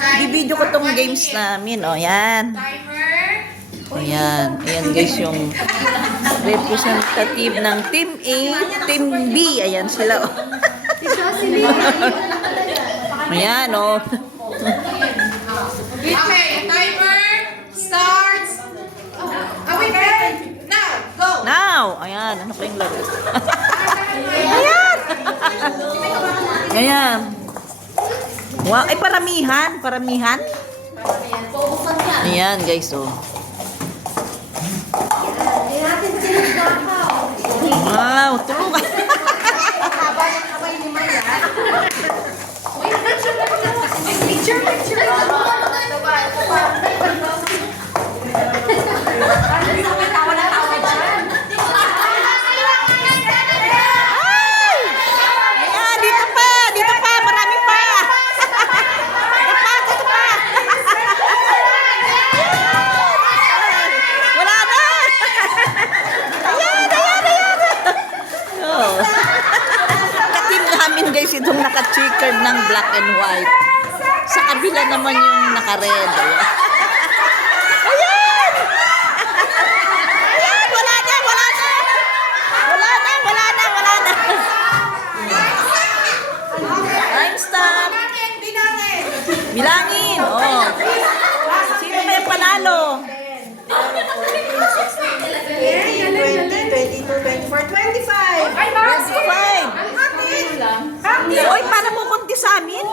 Bibidyo ko tong games namin. O, yan. Ayan. Ayan guys, yung representative ng Team A, Team B. Ayan sila. O. Ayan, o. Okay, timer starts. Wait. Now, go. Now. Ayan. Ano pa yung laro? Ayan. Ayan. Wow. Ay, paramihan. Paramihan. Ayan guys, o. Wow, tulungan. Picture. Ayan, dito pa, marami pa. Dito pa. Wala na. Ayan. Oh. Katim namin guys, itong naka-checkered ng black and white. Sa kabila naman yung naka-red. Ayan! Ayan! Wala na! Time stop! Bilangin! Oh. Sino ba yung panalo? 25! Oy, para mo konti sa amin?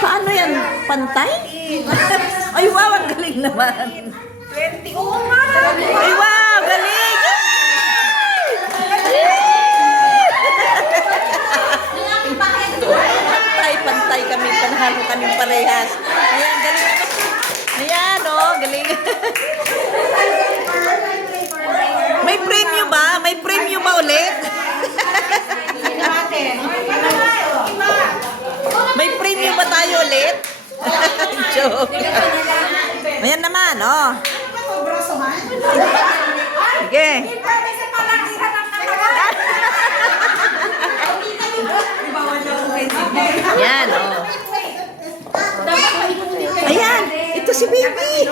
Paano yan? Pantay? Ay, wow, ang galing naman. Ay, wow, galing! Pantay kami, panalo kami parehas. Ayan, galing. Ayan, oh, galing. May premium ba? May premium ba ulit? May premium ba tayo ulit? Joke. Ayan naman, oh. Sige. Yan, oh. Ayan, ito si Baby.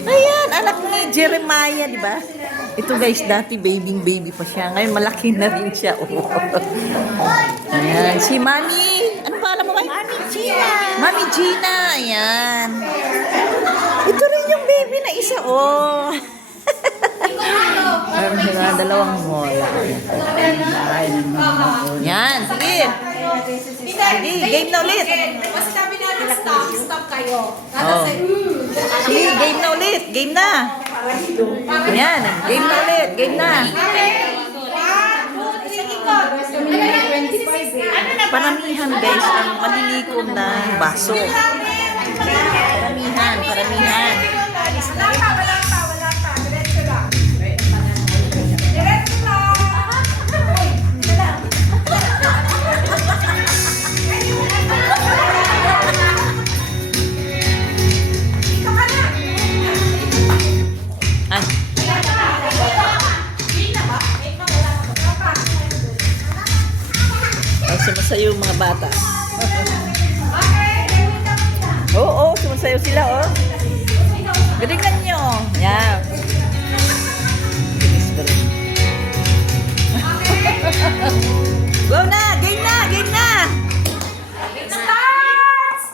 Ayan, anak ni Jeremiah, di ba? Ito guys, dati baby pa siya. Ngayon malaki na rin siya. Oh. Ayan, si Mami. Ano pa alam mo kayo? Mami Gina. Mami Gina, ayan. Ito rin yung baby na isa, oh. Dalawang mola. Yan, sige. Sige, game na ulit. Basta sabi natin stop kayo. Oh. Sige, game na ulit. Game na. Yan, game na ulit. Game na. Paramihan guys, ang malilikom na baso. Paramihan. Wala pa. Diretso lang. Diretso lang. Dito ka na. Ay. Ay, sumasayo yung mga bata. Oo, sumasayo sila, oh. Galingan nyo. Yan. Go na! Game na!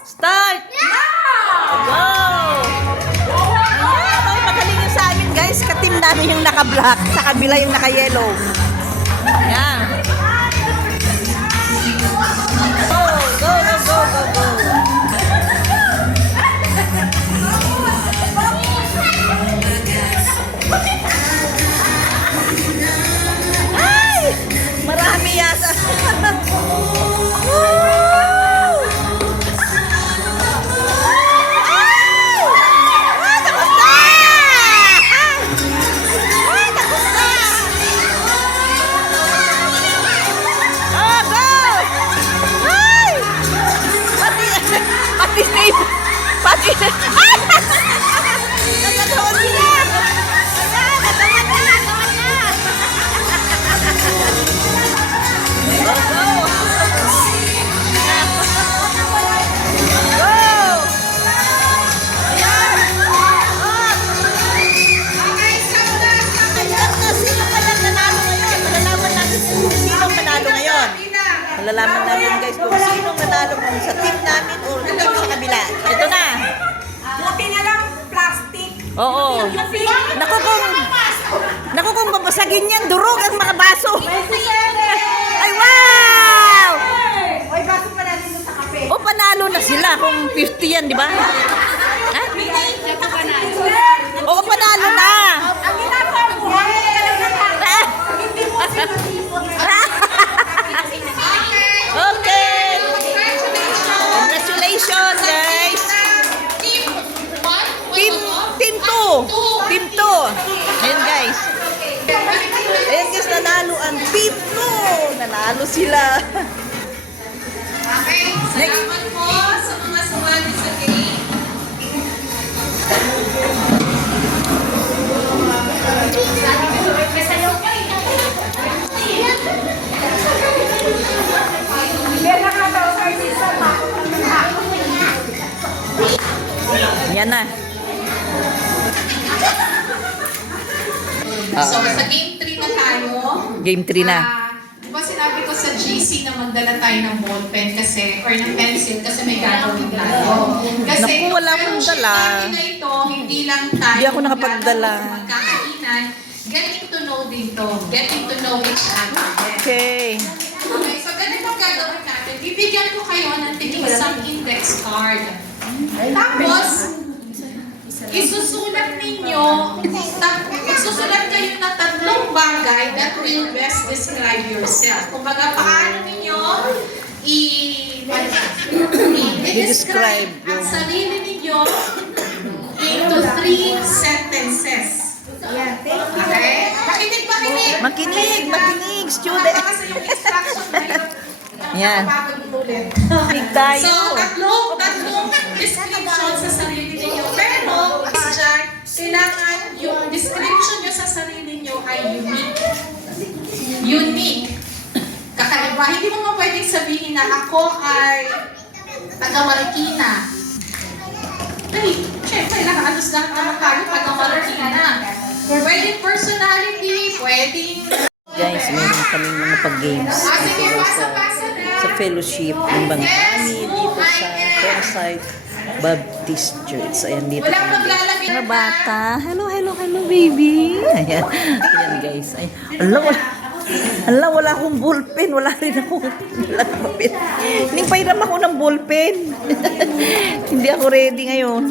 Start! Go! Ayan, ay, magaling yun sa amin, guys. Katim namin yung naka-black. Sa kabila yung naka-yellow. Yan. Go! Ay! Marami yata. malalaman namin guys kung sino nanalo kung sa team namin o team sa kabila. Ito na. Buti na lang plastic. Oo. Naku kung babasagin yan, durog ang mga baso. Ay, wow! Oy, baso pa natin doon sa kape. O, panalo na sila kung 50 yan, di ba? Ha? Oo, panalo na. Ang ginagawa mo, Okay. Congratulations, guys. Team 2. Team 2. Ayan, guys. Ayan, guys, nanalo ang team 2. Nanalo sila. Next. salamat po sa mga sumali sa game. Yan na. So, sa game 3 na tayo. Game 3 na. Di ba sinabi ko sa GC na magdala tayo ng ballpen kasi, or ng pencil kasi may gagawin tayo. Kasi, Naku, wala akong fellowship dala. natin na ito, hindi lang tayo. Hindi ako nakapagdala. Magkakainan, getting to know din to. Getting to know each other. Okay. Okay, so ganito ang gagawin natin. Bibigyan ko kayo ng isang index card. Tapos, isusulat kayo ng tatlong bagay that will best describe yourself. Kumbaga, paano ninyo i-describe ang sarili ninyo into 3 sentences. Okay? Makinig. Makinig, student. Kasi yung instruction na yun, Yan. ulit. Makinig tayo. So, tatlong description sa sarili ninyo. Pero, dyan, kailangan yung description nyo sa sarili nyo ay unique. Unique. Kakaiba. Hindi mo pwedeng sabihin na ako ay taga Marikina. Ay, syempre, nakaantos lang naman tayo taga Marikina. Pwedeng personality, pwedeng... Guys, meron kaming mga pag-games. Sige, Dito pasa-pasa na. sa fellowship ng Bangkani dito sa Fairsight Baptist Church. Ayan dito. Walang maglalagay Mga bata. Hello, baby. Ayan. Ayan, guys. Ay, wala akong ballpen. Wala rin akong papel. Pairam ako ng ballpen. Hindi ako ready ngayon.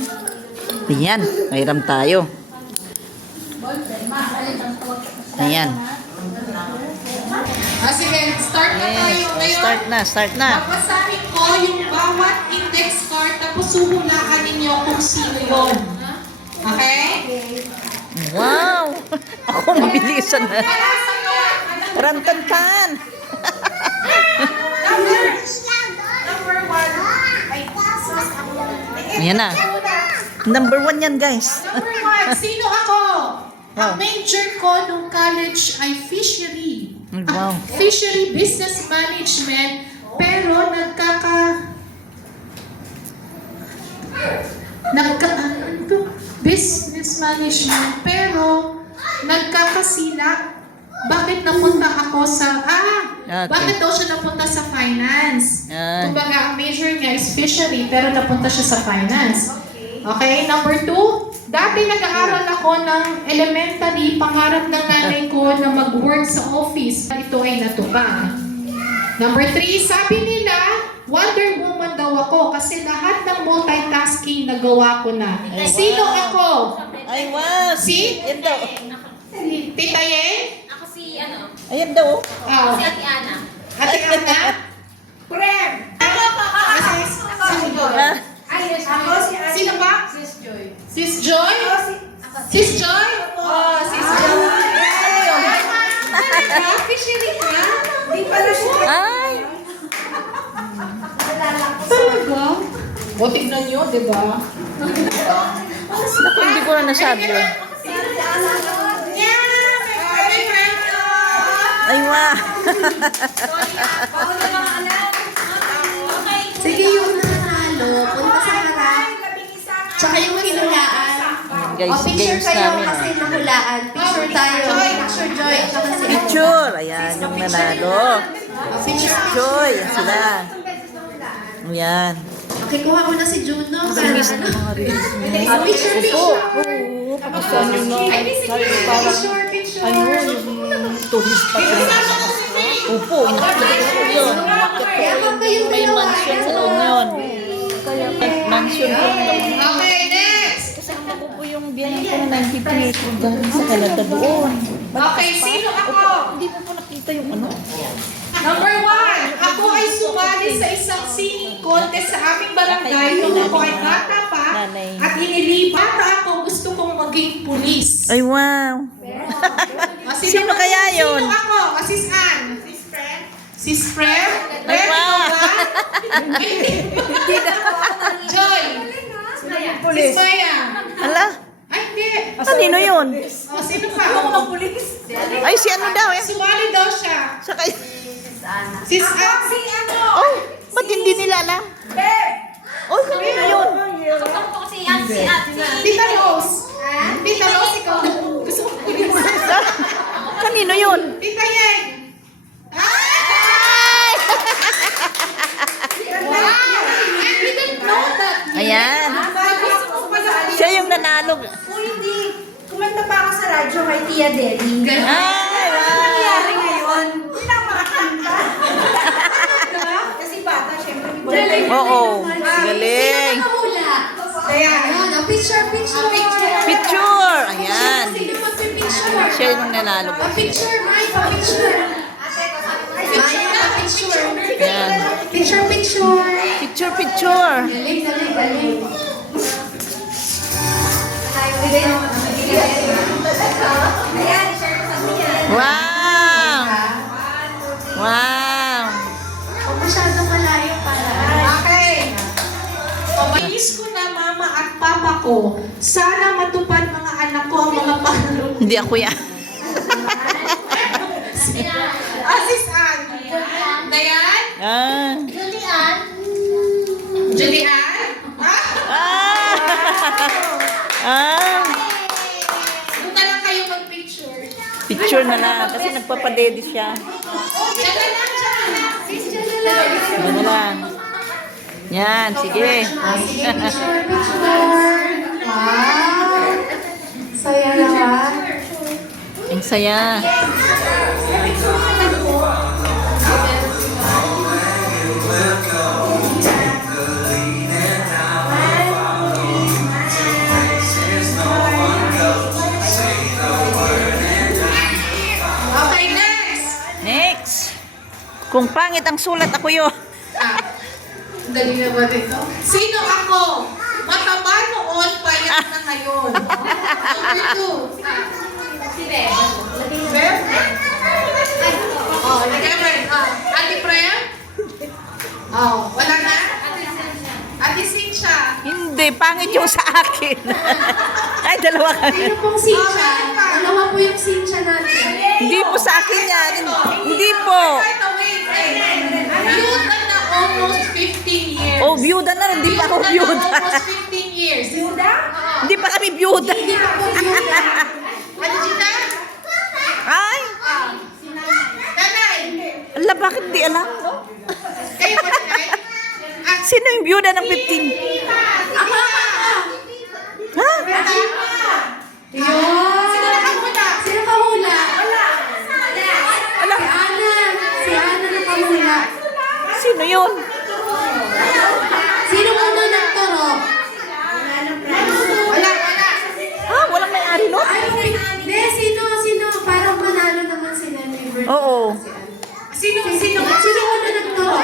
Ayan, pairam tayo. Ayan. Sige, start na tayo Yes, ngayon. start na. Babasahin ko yung bawat index card tapos huhulaan ninyo kung sino yun. Okay? Wow! Ako mabilisan na. Tarantantan! Number 1. Ayan na. Number 1 yan, guys. Number 1, sino ako? Ang major ko nung college ay fishery. Wow. Fishery business management, pero business management, pero nagkakasila. Bakit napunta ako sa, Okay. bakit daw siya napunta sa finance? Yan. Kumbaga, ang major niya is fishery, pero napunta siya sa finance. Okay, number 2, dati nag-aaral ako ng elementary, pangarap ng nanay ko na mag-work sa office. Ito ay natupad. Number 3, sabi nila, Wonder Woman daw ako kasi lahat ng multitasking nagawa ko na. Sino ako? Ay, wow! Si? Ayan daw. Tita Yen? Ako si, ano, Ayan daw. Oh. si Ate Ana. Ate Ana? Prem. Sino ba? Sis Joy. Sis Joy? Sis Joy? Oh, Sis Joy. Fishery ka? Di pala siya. Ay! Talaga? O, tignan nyo, di ba? Naku, hindi ko na nasabi yun. Ay, wow! Sige, yung nanalo, punta sa harap. Tsaka yung hinulaan. guys, O, picture games kayo namin. kasi nahulaan. Picture tayo. Picture Joy. Tsaka si Picture. Ayan, yung nanalo. Picture. Joy, yan sila. Ayan. Okay, kuha mo na si Juno. Para Miss ano? na mga rin. Picture, picture. Saan yun na? Sabi ko parang, ano, yung turista ko. Upo, inakyat ko yun. Kaya kung kayong May dalawa, mansion sa loob yun. Mansion ko. Okay, next. Kasama ko po yung biyanan ko na 93 kung galing sa Canada doon. Okay, sino ako? Hindi mo po nakita yung ano. Number 1, ako ay sumali sa isang singing contest sa aming barangay nung ako ay bata pa at inilibata ako, gusto kong maging pulis. Ay, wow. Sino kaya yun? Sino ako? Sis Ann? Sis Fred? Sis Fred? Ay, wow. Joy? Sis Maya? Ala, Ay, hindi. kanino yun? O, sino pa? Ako Ay, si ano daw eh. Sumali daw siya. Sa kay... Sis Ann? Si ano? Oh, ba't hindi nila alam? Oh, kanino yun? Tita Rose. Tita Rose, ikaw. Gusto ko pulis. Kanino yun? Tita Yeng. Ay! Wow! I didn't know that. Ayan. Siya yung nanalo. Kung hindi, kumanta pa ako sa radyo kay Tia Deli. Ay, wow. Nangyari ngayon, hindi na makakanta. Kasi bata, syempre, hindi ba? Oo, galing. Nakahula. Ayan. Ayan, picture, picture. Picture. Ayan. Sino magpipicture? Siya yung nanalo. Pa-picture, May, pa-picture. Maya, pa-picture. Ayan. Picture, picture. Picture, picture. Galing, galing, galing. Wow. Wow. Huwag masyadong malayo para. Okay. Pabilis ko na mama at papa ko. Sana matupad mga anak ko ang mga panalo. Hindi ako yan. Sis Ann. Dayan? Ah. Julian? Ah. Ah. Doon na lang kayo mag-picture. Picture na lang. Kasi nagpapadede siya. Diyan na lang, diyan na lang. Ano na lang. Yan, sige. Sige, picture, picture. Wow. Saya naman. Ang saya. Okay, next. Next. Kung pangit ang sulat, ako yun. Dali na ba dito? Sino ako? Mataba noon, payat na ngayon. Number 2. Beb? Oh, Kevin. Ate Prem? Oh, wala na? Ate Cynthia? Hindi, pangit yung sa akin. Ay, dalawa kami. Sino pong Sincha? Dalawa po yung Sincha natin. Hindi po sa akin yan. Hindi po. Wait, wait. Byuda na almost 15 years. Oh, byuda na rin. Hindi pa ako Byuda na byuda. almost 15 years. Hindi pa kami byuda. Hindi pa po Byuda. Ano, Gina? Ay, Nanay? ala, bakit di alam? Kayo ba, Nanay? Sino yung byuda ng 15? Ako! Ha? Yun! Sino nakahula? Sino kahula? Ala, Si Ana. Si Ana na kahula. sino yun? Sino muna nagturo? Wala, wala. Ha? Walang may-ari nun? Ay, hindi. Sino? Parang manalo naman sila ni Bert. Oo. Sino? Sino muna nagturo?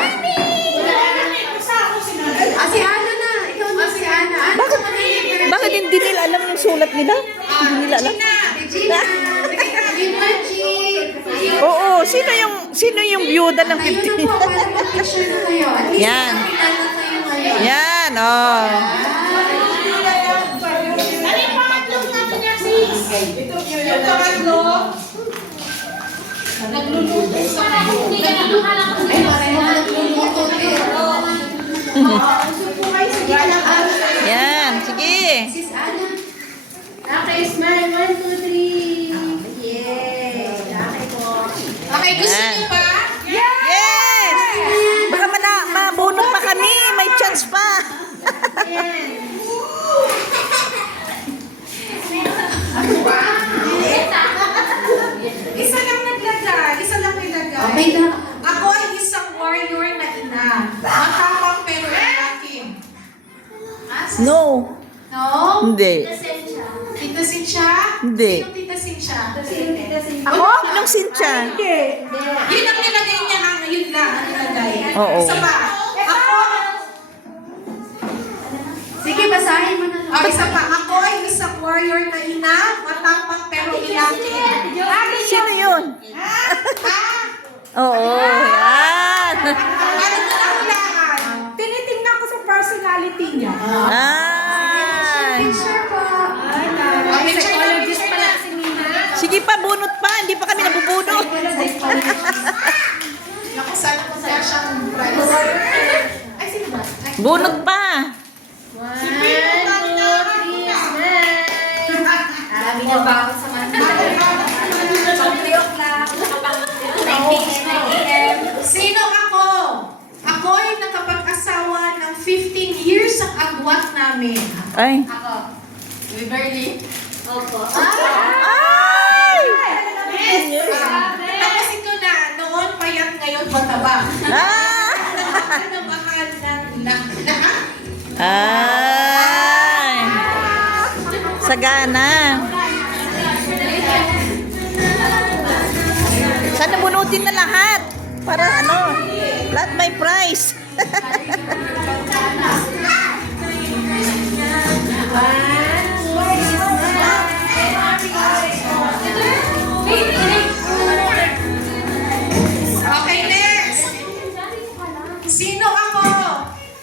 Si Ana na. Ikaw na si Ana. Ana Bakit, naman yung bakit hindi nila alam yung sulat nila? Hindi nila alam. Regina. Virgie. Oo, sino yung byuda ng Tayo na po, 15? para mag-picture na kayo. At least Yan. nakilala kayo ngayon. Yan, oh. Yung pangatlo, Ay, pareho ka nagluluto din. Yan, sige. Sis Ana. Okay, smile. 1, 2, 3. Yay! Okay po. Okay, gusto Yan. niyo ba? Yes! Baka mabunot pa kami. May chance pa. Isa lang naglagay. Isa lang nilagay. Okay na. Ako ay isang warrior na ina. Matapang pero lalaki. No. No? Hindi. Tita Cynthia? Hindi. Sinong Tita Cynthia? Ako? Sinong Cynthia? Yun ang nilagay niya. Yun lang ang nilagay. Oo. Isa pa. Ako. Sige, basahin mo na. Oh, isa pa. Ako ay isang warrior na ina. Matapang pero lalaki. Sino yun? Ah! Oo, yan. Ano na lang kailangan? Tinitingnan ko sa personality niya. Ay. Picture po. Psychologist pala si Nina. Sige pa, bunot pa. Hindi pa kami nabubunot. Naku, sana ko siya siyang prize. Ay, sino ba? Ay, Bunot pa. si Pino Tanya. Sabi niya ba ako sa mga Sino ako? Ako ay nakapag-asawa ng 15 years ang agwat namin. Ay. Ako. Beverly. Opo. Ay! Tapos ito na, noon payat ngayon mataba. Ah! Mahal na mahal ng lahat. Ay! Sagana. Sana bunutin na lahat. Para ano, lahat may price. Okay, next. Sino ako?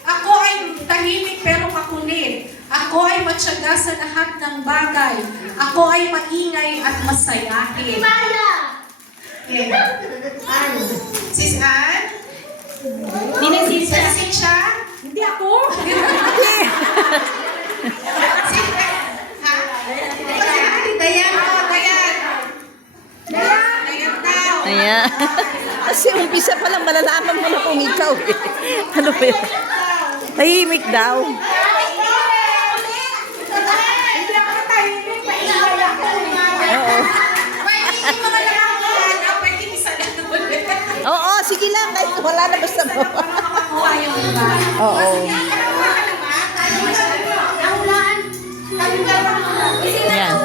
Ako ay tahimik pero makulit. Ako ay matyaga sa lahat ng bagay. Ako ay maingay at masayahin. Okay. Sis Ann? Sis Cynthia? Hindi ako. Ha? Dayan? Oo, Dayan. Dayan daw. Ayan. Kasi umpisa pa lang malalaman mo na kung ikaw eh. Ano ba yun? Tahimik daw. Hindi ako tahimik. Maingay ako. Oo. Pwede yung mga nakakakuha, pwede isa lang ulit. Oo, sige lang. Kahit wala na basta mo. Makakuha yung iba. Oo. Yan.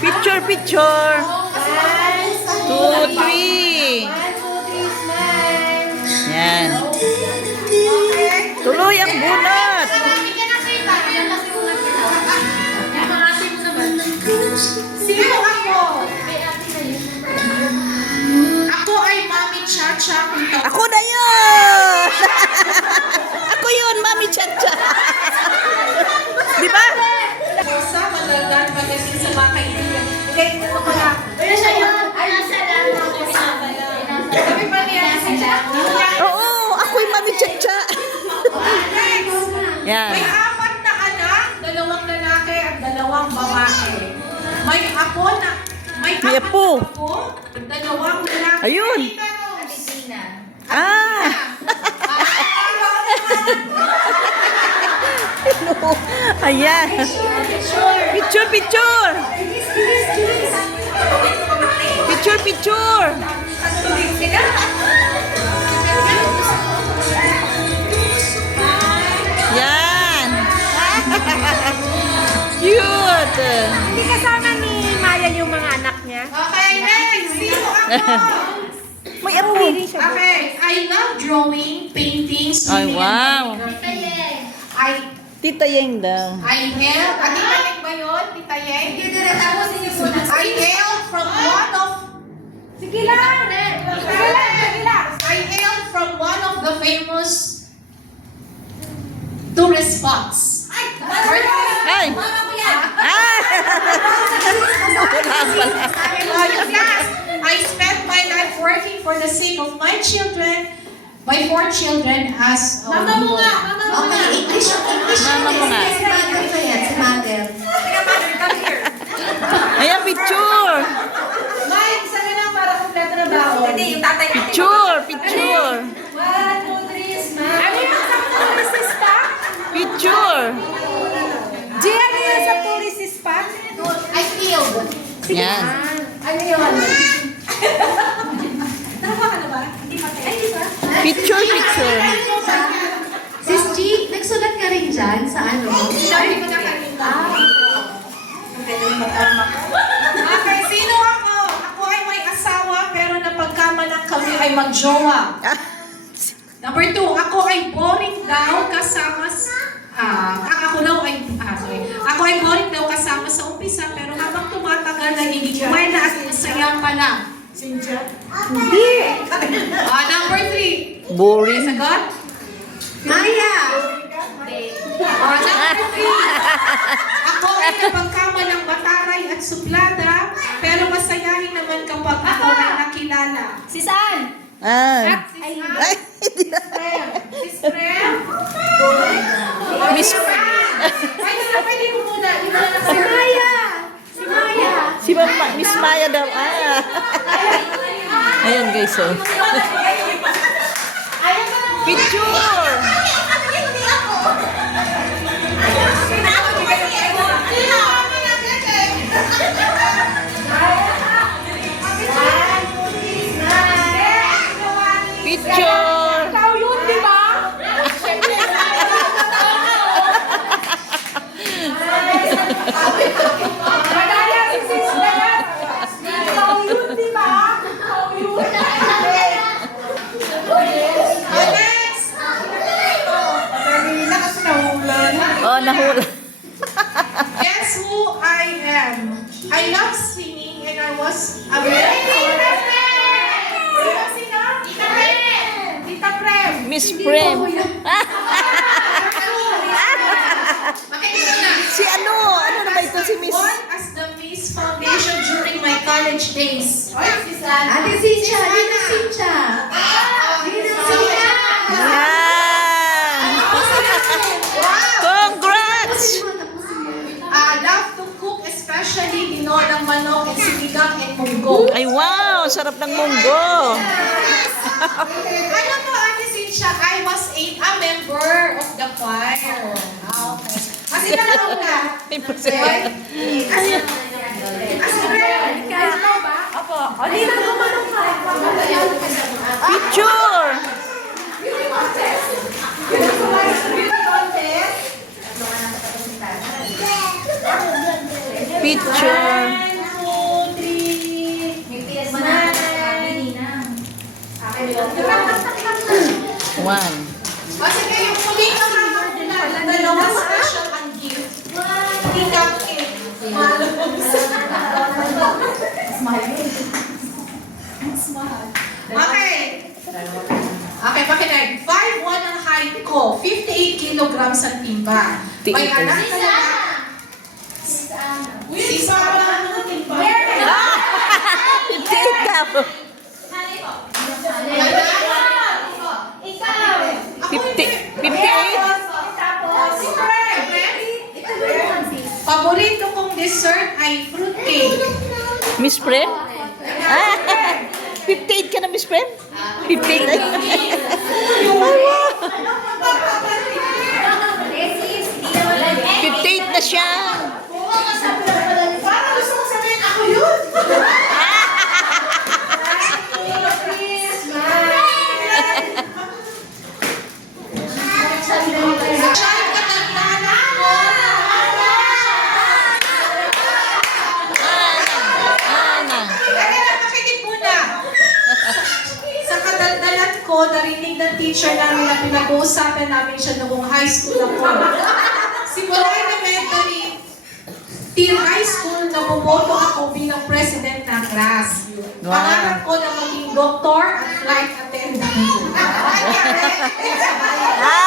Picture, picture. 2, 3. Yan. Tuloy ang bunot. Sino ako? Ako ay Mami Chacha. Ako na yun! Ako yun, Mami Chacha. Di ba? Sa madaldal pagdating sa mga kaibigan. Hindi, ito ko lang. Sabi pa niya sila. Oo, ako yung Mami Chacha. Yan. May 4 na anak, 2 lalaki at 2 babae. May apo na, may May 4 apo. na apo, 2 lalaki. Ayun. Ah. Ayan. Picture, picture. Picture, picture. Yan. Cute. Hindi kasama ni Maya yung mga anak niya. Okay, next. Sino ako? May apo. Okay, I love drawing, painting, Ay, swimming, wow. and I Tita Yeng daw. I hail, Tita Yeng ba yun? Tita Yeng? I hail from one of, Sige lang. Sige lang. I hail from one of the famous tourist spots. Ay! Ah! Wala pala. Yes, I spent my life working for the sake of my children, my 4 children as Mama mo nga, mama mo nga. Okay, English. Mama mo nga. Si mother pa yan, si mother. Teka, mother, come here. Ayan, picture. Mike, isa ka lang para kompleto na ba ako? Hindi, yung tatay. Picture, picture. 1, 2, 3, smile. Ano yung sa tourist spot? Picture. G, ano yung sa tourist spot? I feel. Yan. Ano yun? Tama ka na ba? Hindi pa. Ay, di ba? Picture, picture. Sis G, nagsulat ka rin dyan sa ano? Sabi ko na kanina. Okay, sino ako? Ako ay may asawa pero napagkamalang kami ay magjowa. Number 2, ako ay boring daw kasama Ako ay boring daw kasama sa umpisa pero habang tumatagal nagiging buwena at masaya pala. Cynthia? Number 3, Boring. sagot? Maya! Number 3, ako ay napagkamalang bataray at suplada pero masayahin naman kapag ako ay nakilala. Si San? Ah. Ay, Ay, hindi na. Miss Prem? Miss, Ay, pwede ko muna. Di ba na Si Maya! Si Maya! si Mama, Miss Maya daw. Ah. Ayan guys, oh. Picture. Picture. Ikaw yun, di ba? Madaya si Sis Beth. Ikaw yun, di ba? Ikaw yun. Next! Kanina kasi nahulan. Oh, nahula. Guess who I am? I love singing and I was a very Tita Prem! Miss Prem. Si ano? Ano na ba ito si Miss? Born as the Miss Foundation during my college days. Ate Cynthia! Dina Cynthia! Dina Cynthia! Yan. Congrats! Love to cook, especially tinolang manok and sinigang and munggo. Ay, wow! Sarap ng munggo. Alam mo, Ate Cynthia, I was a member of the choir. Okay. Kasi nalauna. Opo. O, di na gumanong ka. Picture! Picture. 1, 2, 3. One. Kasi kayo, muli ka mga dalawa special ang gift. Hindi ka Okay. Okay, pakinig. 5'1" ang height ko. 58 kilograms ang timba. May anak ka na. Si Sarah ang timba. Tit daw. 58? Si Fred. Paborito kong dessert ay fruitcake. Miss Prem? Ah, 58 ka na, Miss Prem? 58 ay. Ay, wow. 58 na siya. Parang gusto ko sabihin ako yun. Child katandaan ko. Ana. Kaya nakinig muna. Sa kadaldalan ko, narinig ng teacher namin na pinag-uusapan namin siya noong high school ako. Simula elementary till high school, nabuboto ako bilang president ng class. Wow. Pangarap ko na maging doktor at flight attendant. Ah!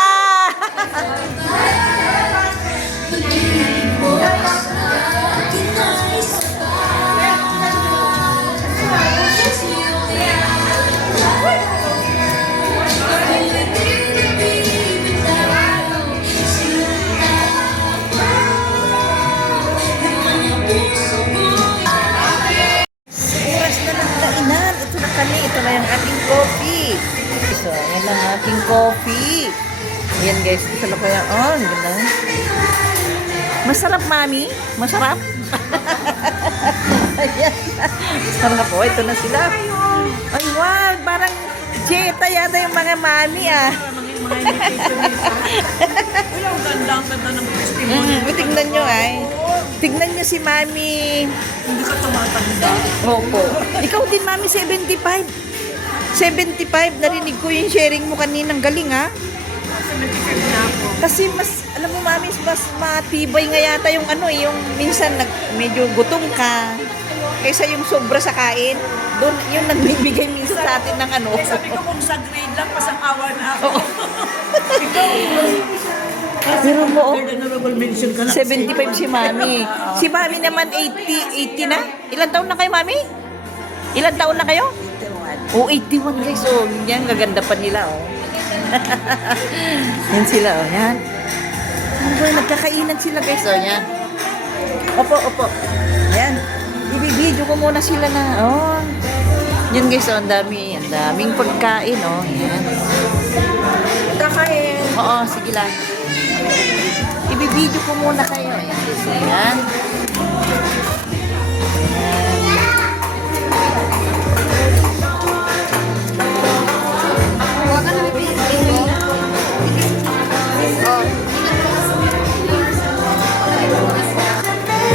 Masarap, mami? Masarap? Ayan. Sarap po. Ito na sila. Ay, wow. Parang Jetta yata yung mga mami, ah. Tignan nyo, ay. Tignan nyo si mami. Hindi ka tumatanda. Opo. Ikaw din, mami, 75. 75. Narinig ko yung sharing mo kaninang galing, ha? 75 na ako. Kasi mas, alam mo, mami, mas matibay nga yata yung ano, yung minsan medyo gutom ka. Kaysa yung sobra sa kain. Doon, yun nagbibigay minsan sa atin ng ano. Eh, sabi ko kung sa grade lang, pasang-awa na ako. Ikaw, Pero mo, oh, third honorable mention ka na. 75 si mami. Si mami naman 80 na. Ilan taon na kayo, mami? Ilan taon na kayo? 81. Oh, 81 guys. Oh, yan, gaganda pa nila, oh. Yan sila, oh. Yan. Ano ba, nagkakainan sila, guys. Oh, yan. Opo, opo. Yan. Ibibidyo ko muna sila na, oh. Yan, guys, oh. Ang daming pagkain, oh. Yan. Kakain. Oo, sige lang. Ibibidyo ko muna kayo. Ayan, guys. Ayan.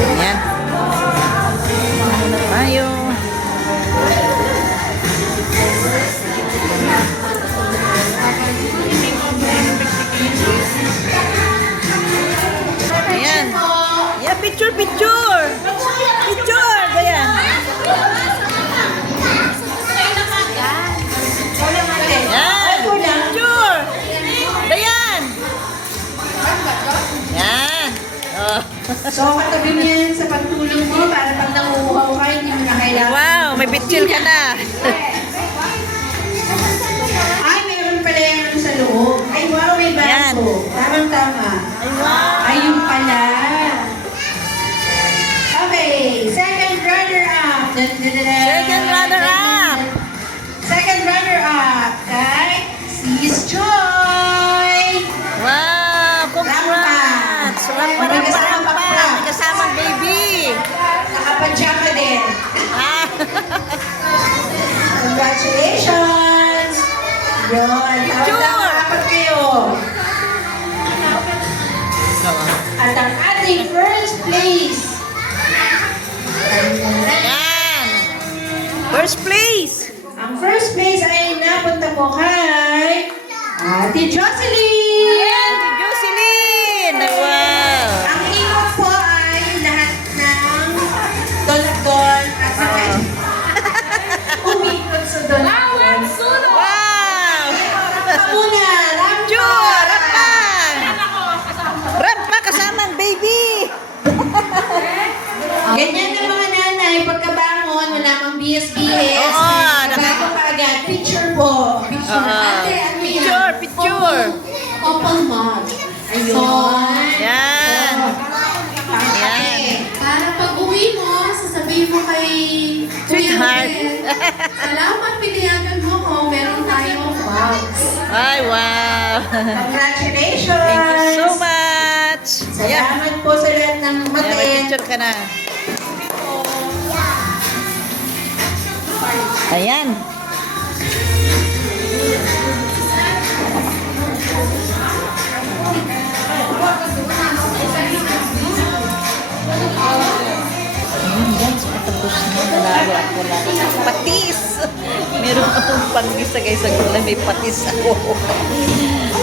Ayan. Muna tayo. Ayan. Yeah, picture, picture. Picture. Ayan. Ayan. Picture. Ayan. Ayan. Oh. So, katabi mo yan sa pagtulog mo para pag nanguhaw ka, hindi mo na kailangan. Wow, may picture ka na. Ay, meron pala yan sa loob. Ay, wow, may Yan. baso. Tamang-tama. Ay, wow. Ayun pala. Okay, second runner-up. Second runner-up. Second runner-up kay Sis Joy. Wow, congrats. Rampa, rampa, rampa. May kasamang baby. Nakapadjaka din. Ah. Congratulations! Yun. Picture! Dapat kayo. At ang ating first place. Yan. First place. Ang first place ay napunta po kay Ate Jocelyn! Ate Jocelyn. Wow. Ang ikot po ay lahat ng don-don at saka umikot sa don-don. Wow. Muna, Picture. Rampa. Rampa kasamang baby. Ganyan ng mga nanay, pagkabangon, wala mang BS-BS. Oo, Bago pa agad, picture po. Picture. Oo. Ano Picture, yan? picture. Open mug. Ayun. Yan. Okay. Para pag uwi mo, sasabihin mo kay Sweetheart. salamat pinayagan mo ko, meron tayong box. Ay, wow. Congratulations. Thank you so much. Yan. Salamat po sa lahat ng Yan, may matin. picture ka na. Ayan. Ayan guys, patapos na talaga ako na. Patis! Meron akong panggisa guys sa gulay, may patis ako.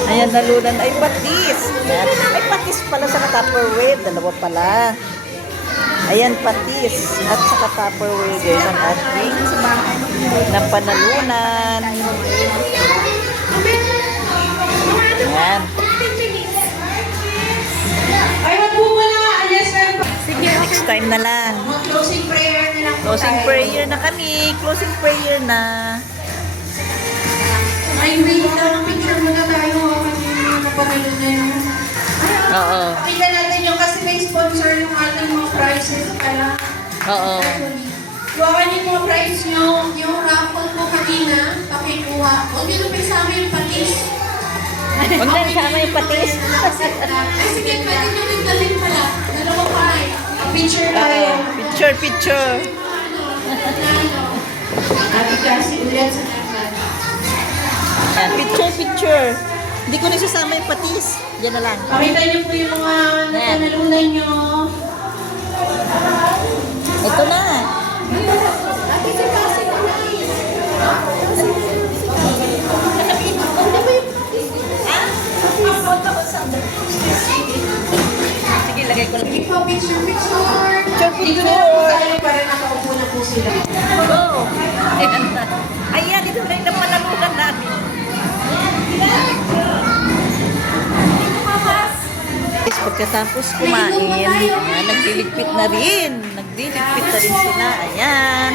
Ayan, nalunan ay patis. Ayan. Ay patis pala sa Tupperware, dalawa pala. Ayan, patis. At saka Tupperware guys ang ating na panalunan. Ayan. Ay, wag po muna. Yes, ma'am. Sige, next time na lang. Closing prayer na lang po Closing tayo. prayer na kami. Closing prayer na. Ay, wait lang, picture muna tayo. Kanina napamilon na yun. Oo. Pakita natin yung kasi may sponsor yung ating mga prizes pala. Oo. Gawa niyo yung mga prize nyo. Yung raffle ko kanina, pakikuha. Huwag nyo lumay sa amin, patis. Huwag na isama yung patis. Ay, sige, pwede nyo rin dalhin pala. Dalawa pa ay. Picture tayo. Picture, picture. Ate Cassie ulit sa dapat. Yan, picture, picture. Hindi ko na isasama yung patis. Yan na lang. Pakita niyo po yung mga natanalunan niyo. Ito na. Sige, lagay ko na. Sige po, picture, picture. Picture, Dito na lang po picture. tayo para nakaupo na po sila. Oh. Ayan na. Ayan, ito na yung napalamukan namin. Guys, pagkatapos kumain, ayan, nagliligpit na rin. Nagliligpit na rin sila. Ayan.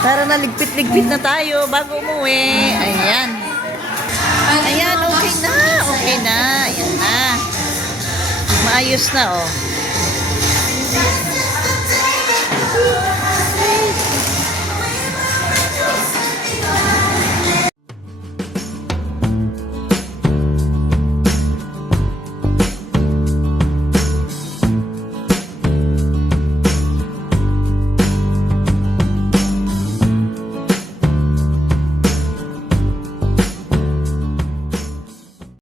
Tara na, ligpit-ligpit na tayo bago umuwi. Ayan. Ayan, okay na. Okay na. Ayan na. Maayos na, oh.